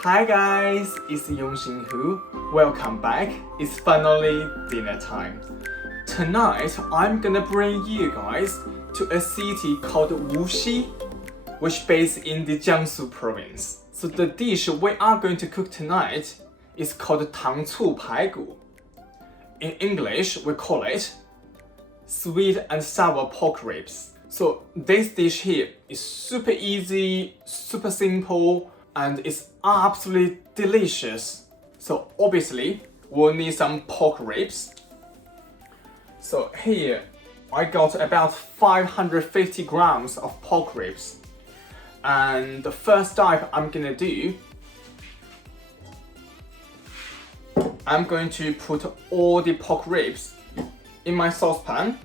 Hi guys, it's Yongxin Hu. Welcome back. It's finally dinner time. Tonight, I'm gonna bring you guys to a city called Wuxi, which is based in the Jiangsu province. So the dish we are going to cook tonight is called 糖醋排骨. In English, we call it sweet and sour pork ribs. So this dish here is super easy, super simple, and it's absolutely delicious. So obviously, we'll need some pork ribs. So here, I got about 550 grams of pork ribs. And the first step I'm gonna do, I'm going to put all the pork ribs in my saucepan.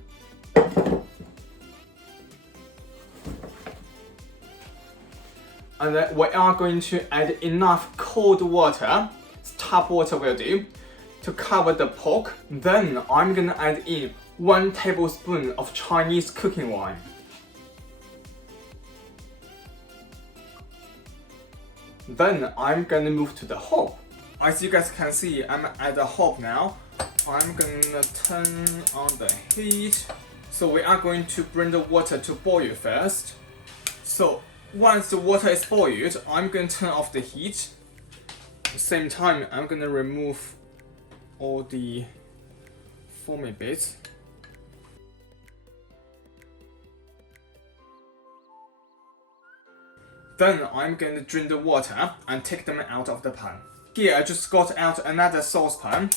And then we are going to add enough cold water, tap water will do, to cover the pork. Then I'm gonna add in 1 tablespoon of Chinese cooking wine. Then I'm gonna move to the hob. As you guys can see, I'm at the hob now. I'm gonna turn on the heat. So we are going to bring the water to boil first. So once the water is boiled, I'm going to turn off the heat. At the same time, I'm going to remove all the foamy bits. Then I'm going to drain the water and take them out of the pan. Here I just got out another saucepan.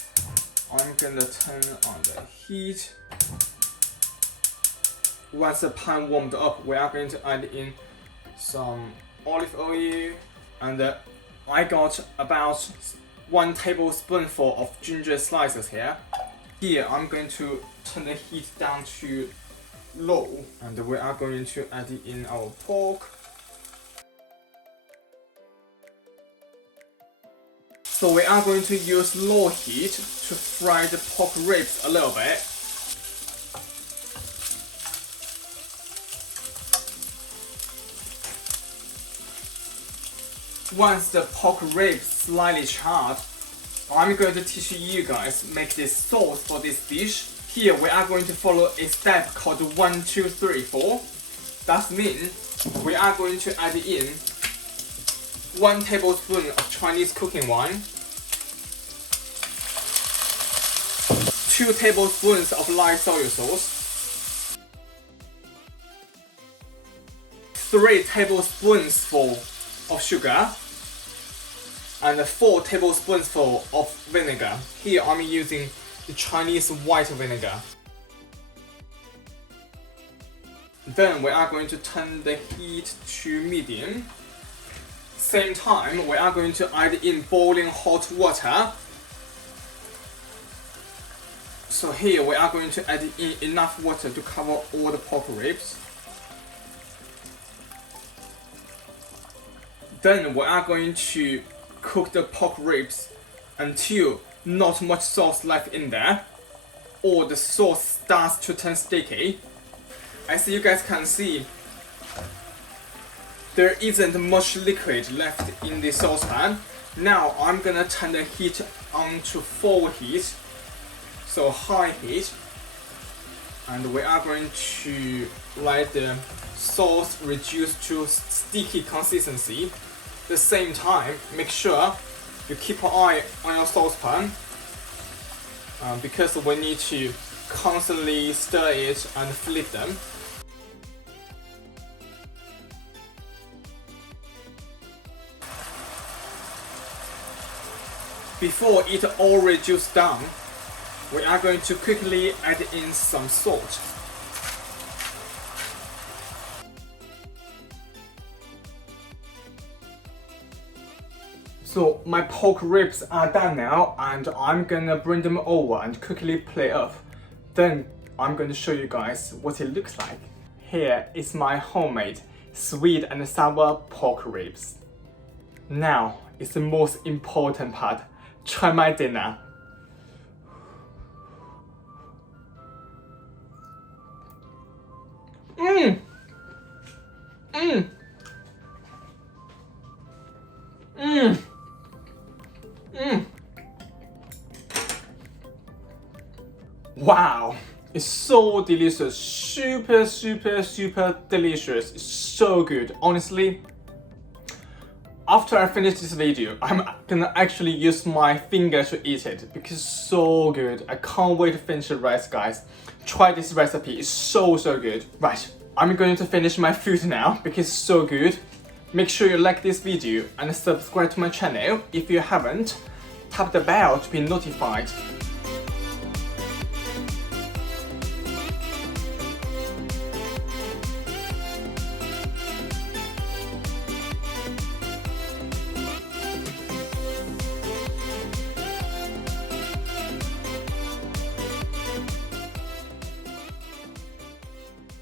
I'm going to turn on the heat. Once the pan warmed up, we are going to add in some olive oil, and I got about 1 tablespoonful of ginger slices here. Here I'm going to turn the heat down to low, and we are going to add in our pork. So we are going to use low heat to fry the pork ribs a little bit. Once the pork ribs slightly charred, I'm going to teach you guys make this sauce for this dish. Here we are going to follow a step called 1, 2, 3, 4. That means we are going to add in 1 tablespoon of Chinese cooking wine, 2 tablespoons of light soy sauce, 3 tablespoonsful of sugar, and 4 tablespoonsful of vinegar. Here I'm using the Chinese white vinegar. Then we are going to turn the heat to medium. Same time, we are going to add in boiling hot water. So here we are going to add in enough water to cover all the pork ribs. Then we are going to cook the pork ribs until not much sauce left in there, or the sauce starts to turn sticky. As you guys can see, there isn't much liquid left in the saucepan. Now I'm gonna turn the heat on to full heat, so high heat, and we are going to let the sauce reduce to sticky consistency. At the same time, make sure you keep an eye on your saucepan, because we need to constantly stir it and flip them. Before it all reduces down, we are going to quickly add in some salt. So my pork ribs are done now, and I'm gonna bring them over and quickly plate up. Then I'm gonna show you guys what it looks like. Here is my homemade sweet and sour pork ribs. Now is the most important part. Try my dinner. Mmm! Mmm! Mmm! so delicious, super delicious, so good. Honestly, after I finish this video, I'm gonna actually use my finger to eat it because it's so good. I can't wait to finish the rest, guys. Try this recipe, it's so good. Right, I'm going to finish my food now because it's so good. Make sure you like this video and subscribe to my channel if you haven't. Tap the bell to be notified